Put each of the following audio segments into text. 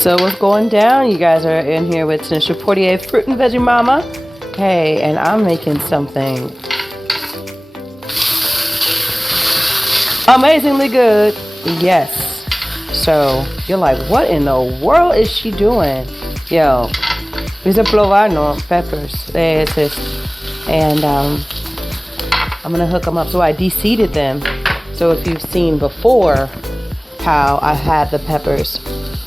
So what's going down? You guys are in here with Tanisha Portier, Fruit and Veggie Mama. Hey, and I'm making something amazingly good. Yes. So you're like, what in the world is she doing? Yo, these are poblano peppers. And I'm gonna hook them up. So I de-seeded them. So if you've seen before how I had the peppers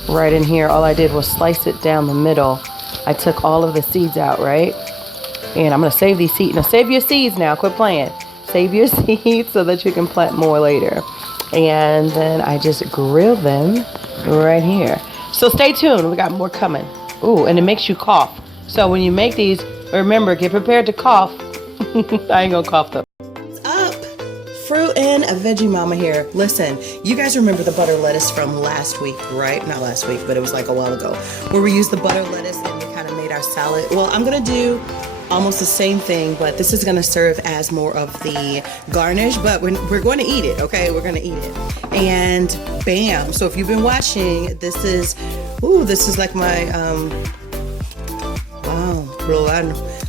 right in here, all I did was slice it down the middle. I took all of the seeds out, right? And I'm gonna save these seeds. Now save your seeds now, quit playing. Save your seeds so that you can plant more later. And then I just grill them right here. So stay tuned, we got more coming. Ooh, and it makes you cough. So when you make these, remember, get prepared to cough. I ain't gonna cough though. Fruit and a Veggie Mama here. Listen, you guys remember the butter lettuce from last week, right? Not last week, but it was like a while ago, where we used the butter lettuce and we kind of made our salad. Well, I'm gonna do almost the same thing, but this is gonna serve as more of the garnish, but we're going to eat it, okay? We're gonna eat it. And bam, so if you've been watching, this is like my,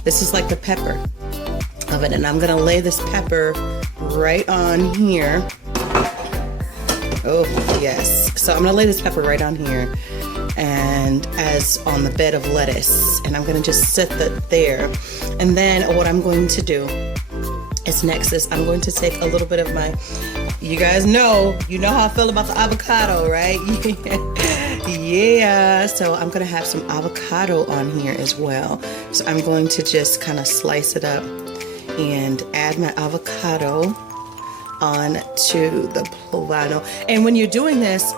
this is like the pepper of it, and I'm gonna lay this pepper right on here. Oh yes, so I'm gonna lay this pepper right on here and as on the bed of lettuce, and I'm gonna just set that there. And then what I'm going to do is next is I'm going to take a little bit of my, you guys know, you know how I feel about the avocado, right? Yeah, so I'm gonna have some avocado on here as well. So I'm going to just kind of slice it up and add my avocado on to the poblano. And when you're doing this,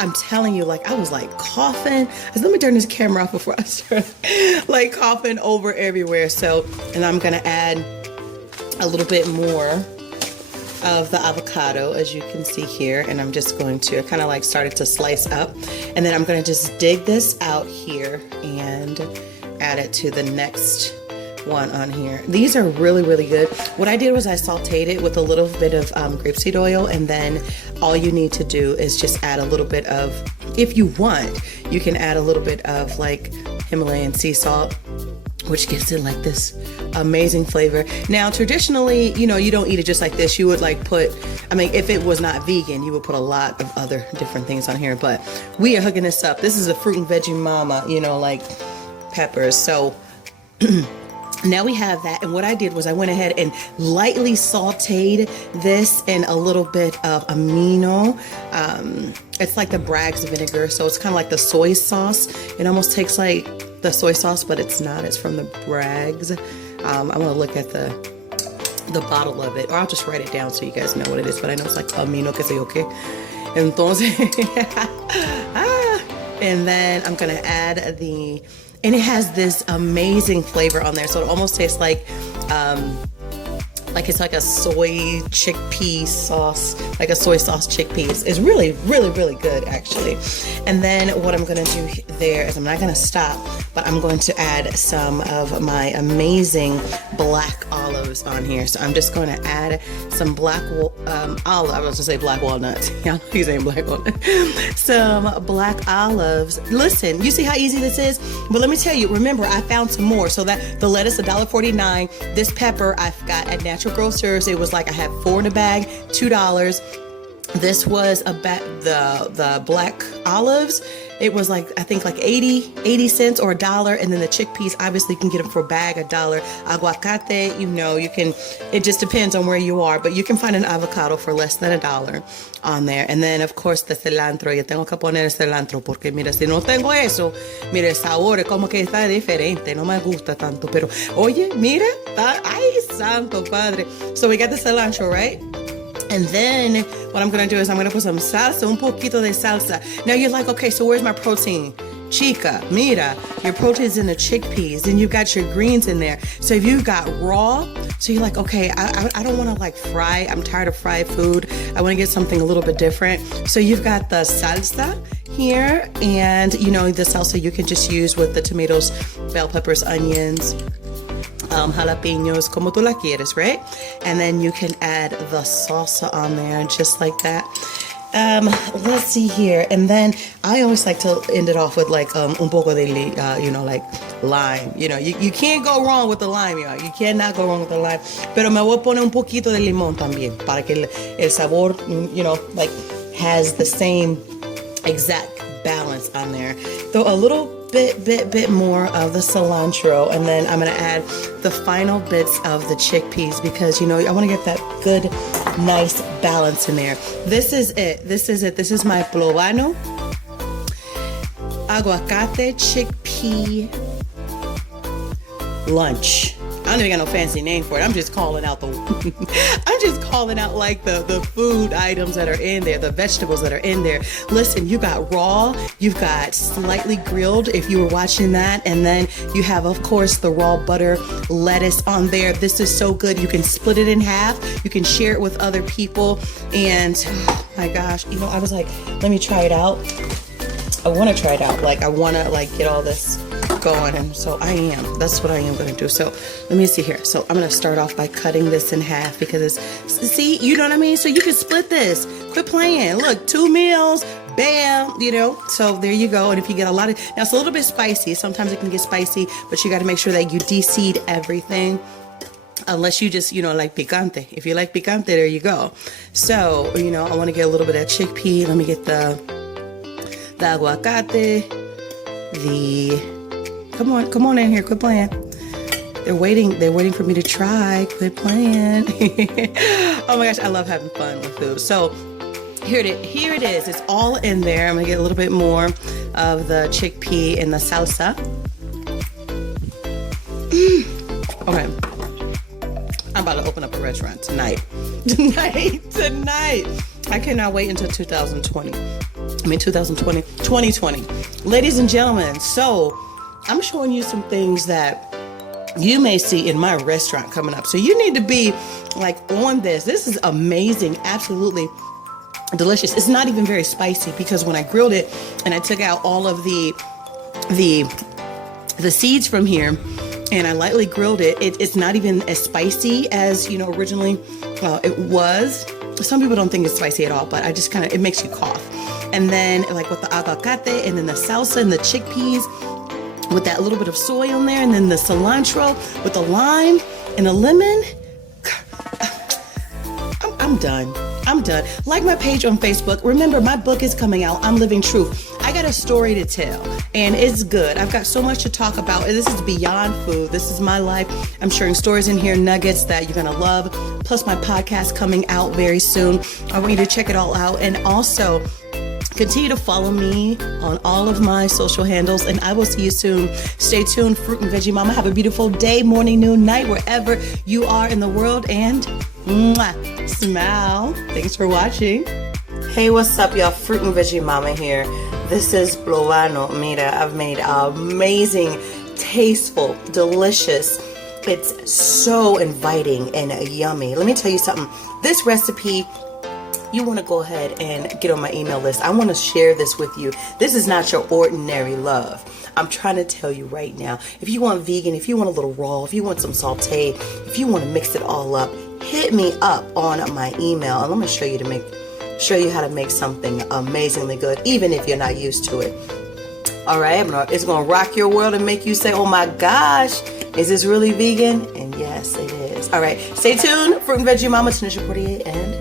I'm telling you, like, I was like coughing. Let me turn this camera off before I start like coughing over everywhere. So, and I'm gonna add a little bit more of the avocado, as you can see here, and I'm just going to kind of like start it to slice up, and then I'm gonna just dig this out here and add it to the next one on here. These are really, really good. What I did was I sauteed it with a little bit of grapeseed oil, and then all you need to do is just add a little bit of, if you want, you can add a little bit of like Himalayan sea salt, which gives it like this amazing flavor. Now, traditionally, you know, you don't eat it just like this. You would like put, I mean, if it was not vegan, you would put a lot of other different things on here, but we are hooking this up. This is a Fruit and Veggie Mama, you know, like peppers. So now we have that, and what I did was I went ahead and lightly sauteed this in a little bit of amino. It's like the Bragg's vinegar, so it's kind of like the soy sauce. It almost tastes like the soy sauce, but it's not. It's from the Bragg's. I'm gonna look at the bottle of it, or I'll just write it down so you guys know what it is. But I know it's like amino, que sé yo qué. Entonces, and then I'm gonna add the. And it has this amazing flavor on there. So it almost tastes like it's like a soy chickpea sauce, like a soy sauce chickpeas. It's really, really, really good, actually. And then what I'm gonna do there is I'm not gonna stop, but I'm going to add some of my amazing black olives on here. So I'm just gonna add some black olive. I was gonna say black walnuts. Yeah, he's saying black walnut. Some black olives. Listen, you see how easy this is? But let me tell you, remember, I found some more. So that the lettuce, $1.49. This pepper I've got at Natural Grocers. It was like I had 4 in a bag, $2. This was the black olives. It was like, I think like 80 cents or $1. And then the chickpeas, obviously you can get them for a bag, $1. Aguacate, you know, you can, it just depends on where you are, but you can find an avocado for less than $1 on there. And then of course the cilantro, yo tengo que poner el cilantro porque mira, si no tengo eso, mira el sabor como que está diferente, no me gusta tanto, pero oye, mira, ay santo padre. So we got the cilantro, right? And then what I'm gonna do is I'm gonna put some salsa, un poquito de salsa. Now you're like, okay, so where's my protein? Chica, mira, your protein's in the chickpeas, and you've got your greens in there. So if you've got raw, so you're like, okay, I don't wanna like fry, I'm tired of fried food. I wanna get something a little bit different. So you've got the salsa here, and you know, the salsa you can just use with the tomatoes, bell peppers, onions, jalapenos, como tú la quieres, right? And then you can add the salsa on there just like that. Let's see here. And then I always like to end it off with like un poco de, like lime. You can't go wrong with the lime, y'all. You cannot go wrong with the lime. Pero me voy a poner un poquito de limón también para que el sabor, like has the same exact balance on there. Throw a little bit more of the cilantro, and then I'm gonna add the final bits of the chickpeas because I want to get that good, nice balance in there. This is it. This is my poblano aguacate chickpea lunch. I don't even got no fancy name for it. I'm just calling out like the food items that are in there, the vegetables that are in there. Listen, you got raw, you've got slightly grilled if you were watching that, and then you have, of course, the raw butter lettuce on there. This is so good. You can split it in half. You can share it with other people. And oh my gosh, I was like, let me try it out. I want to try it out. Like I want to get all this going, and so that's what I am going to do. So let me see here. So I'm going to start off by cutting this in half because see, you know what I mean? So you can split this. Quit playing. Look, 2 meals, bam, so there you go. And if you get now it's a little bit spicy. Sometimes it can get spicy, but you got to make sure that you de-seed everything. Unless you just, like picante. If you like picante, there you go. So, I want to get a little bit of chickpea. Let me get the aguacate, come on in here, quit playing. They're waiting for me to try. Quit playing. Oh my gosh, I love having fun with food. So here it is. It's all in there. I'm gonna get a little bit more of the chickpea and the salsa. Okay. I'm about to open up a restaurant tonight. Tonight. I cannot wait until 2020. 2020. Ladies and gentlemen, so I'm showing you some things that you may see in my restaurant coming up. So you need to be like on this. This is amazing. Absolutely delicious. It's not even very spicy because when I grilled it and I took out all of the seeds from here and I lightly grilled it, it's not even as spicy as, originally it was. Some people don't think it's spicy at all, but I just it makes you cough. And then like with the aguacate and then the salsa and the chickpeas with that little bit of soy on there, and then the cilantro with the lime and the lemon. I'm done. Like my page on Facebook. Remember, my book is coming out. I'm Living Truth. I got a story to tell, and it's good. I've got so much to talk about. This is beyond food. This is my life. I'm sharing stories in here, nuggets that you're going to love. Plus my podcast coming out very soon. I want you to check it all out. And also, continue to follow me on all of my social handles, and I will see you soon. Stay tuned, Fruit and Veggie Mama. Have a beautiful day, morning, noon, night, wherever you are in the world, and mwah, smile. Thanks for watching. Hey, what's up, y'all? Fruit and Veggie Mama here. This is poblano. Mira, I've made amazing, tasteful, delicious. It's so inviting and yummy. Let me tell you something. This recipe, you want to go ahead and get on my email list. I want to share this with you. This is not your ordinary love. I'm trying to tell you right now, if you want vegan, if you want a little raw, if you want some sauté, if you want to mix it all up, hit me up on my email, and I'm going to show you how to make something amazingly good, even if you're not used to it. All right, it's going to rock your world and make you say, oh my gosh, is this really vegan? And yes, it is. All right, stay tuned. Fruit and Veggie Mama, Tanisha 48, and